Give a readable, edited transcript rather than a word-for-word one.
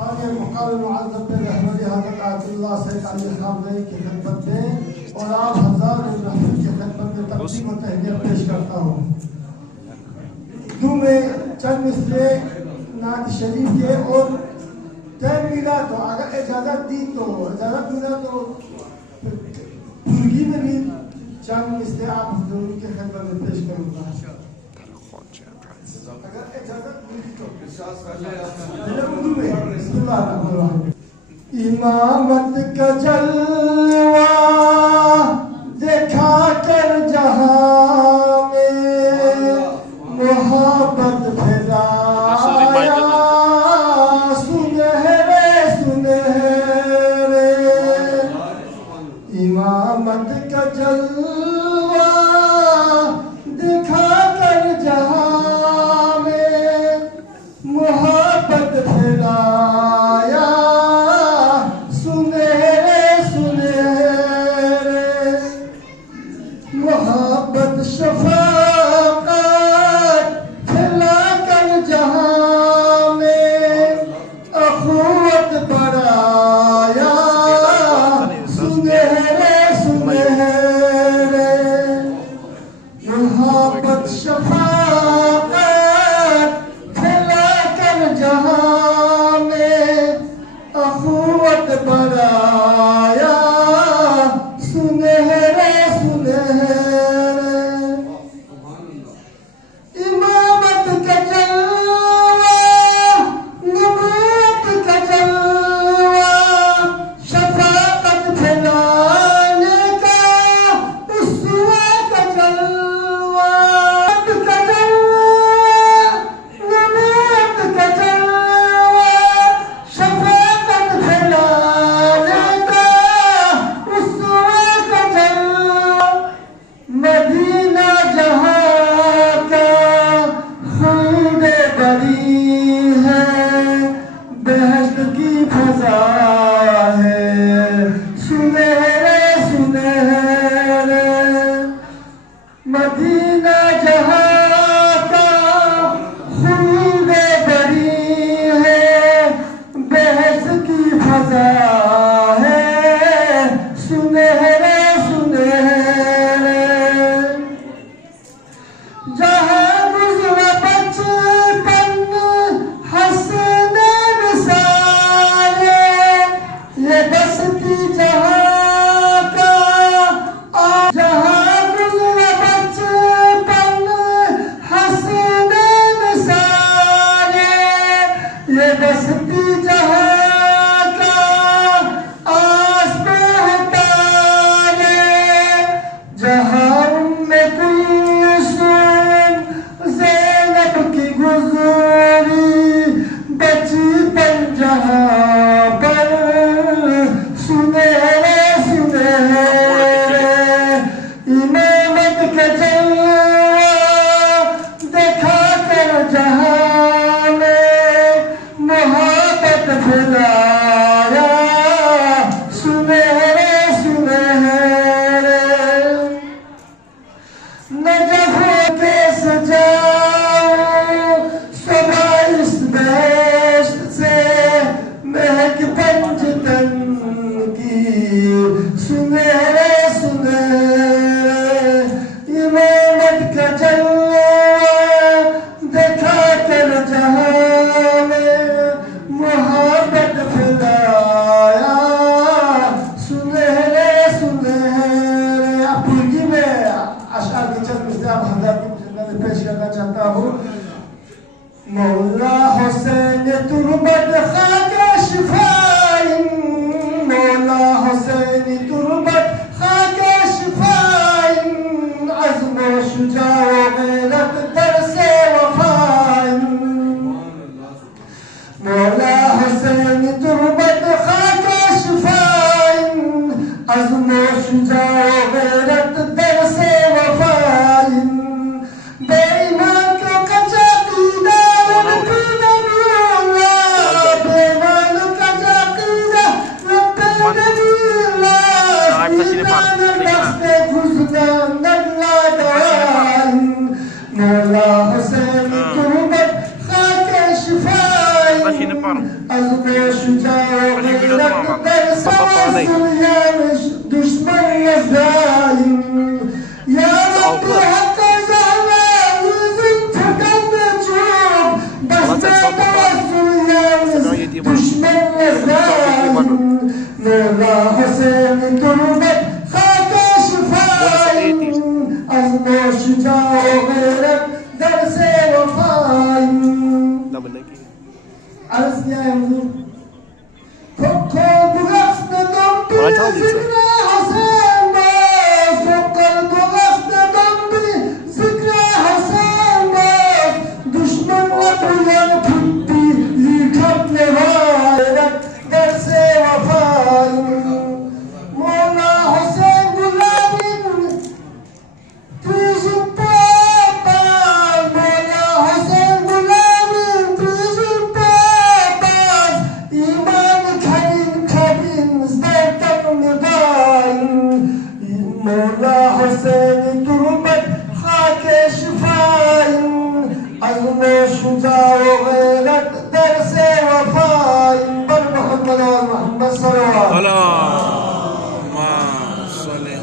ताकि मुक़र्रर मुअज़्ज़म पे रहमत हज़रत आयतुल्लाह सैयद अली ख़ामनई की खिदमत में और आप हज़ार महफिल की खिदमत में तक़सीम व तहनीत पेश करता हूँ। में चंद मिसरे नात शरीफ के और टाइम मिला तो अगर इजाज़त दी तो इजाज़त मिला तो तुर्की में भी चंद मिसरे आप हुज़ूर की खिदमत में पेश करूँगा अगर इजाज़त मिली तो। इमामत का जलवा देखा कर जहां में मोहब्बत फैलाया सुनहरे सुनहरे। इमामत का जलवा देखा कर जहां में मोहब्बत फैलाया सुनहरे सुनहरे। मोहब्बत शफ़ाक़त फैला कर जहां में अख़ुवत बढ़ाया सुनहरे सुनहरे। मोहब्बत शफ़ाक़त फैला कर जहां में अख़ुवत बढ़ाया सुनहरे सुनहरे। इमामत का जलवा नबूवत का जलवा शफ़ाक़त फैलाने का उसवा का जलवा। का जलवा नबूवत का जलवा शफ़ाक़त फैलाने का उसवा का जलवा। मदीना जहाँ का खुल्द बरी है बहश्त की फ़ज़ा है सुनहरे सुनहरे। मदीना जहाँ का खुल्द बरी है बहश्त की फ़ज़ा है सुनहरे सुनहरे। जहाँ गुज़रा बचपन हँसने सारे ये बस्ती जहाँ का जहाँ गुज़रा बचपन हँसने सारे ये बस्ती जहाँ का आस तारे। जहाँ उम्मे कुलसूम ज़ैनब की गुज़री बचपन जहाँ पर सुनहरे सुनहरे। इमामत का जलवा देखा कर जहाँ में मोहब्बत फैलाया सुनहरे सुनहरे। नजफ़ के सजाओ सुबह इस बहश्त से महक पंजतन की सुनहरे सुनहरे। इमामत का जलवा देखा कर जहां में मोहब्बत फैलाया सुनहरे सुनहरे। आप तुर्की में अशआर की चंद मिसरे आप हज़रत की खिदमत में पेश करना चाहता हूँ। मौला हुसैन तुर्बत खाके शिफाइन मौला हुसैन तुर्बत खाके शिफाइन अज़्म व शुजा व गैरत दरसे वफ़ाइन। मौला हुसैन तुर्बत खाके शिफाइन अज़्म व शुजा व गैरत दरसे वफ़ाइन। बेईमान को कचा दीदार बेईमान का Düşman yazayım. Ya Rabbi hakkı zahme yüzün tıkanlıcım. Başta basın yalnız düşman yazayım. Mevla Hüseyin'i turbet haka şifayım. Azma şüca gayret derse vefayım. Arız ya yavrum. Kokkol buğaksına döndü zikre Hasan Baz. Kokkol buğaksına döndü zikre Hasan Baz. Düşmanla bulan tuttu yıkap nevayet derse vefayım. Mola Hüseyin Güller'in tüzün papaz. Mola Hüseyin Güller'in tüzün papaz. İman kabin kabin zdertan müdayın. Mola Hüseyin'i turmet hake şifayın. Azme şuca ve gayret derse vefayın. Bar Muhammed ve Muhammed salavat. Allahumma salli.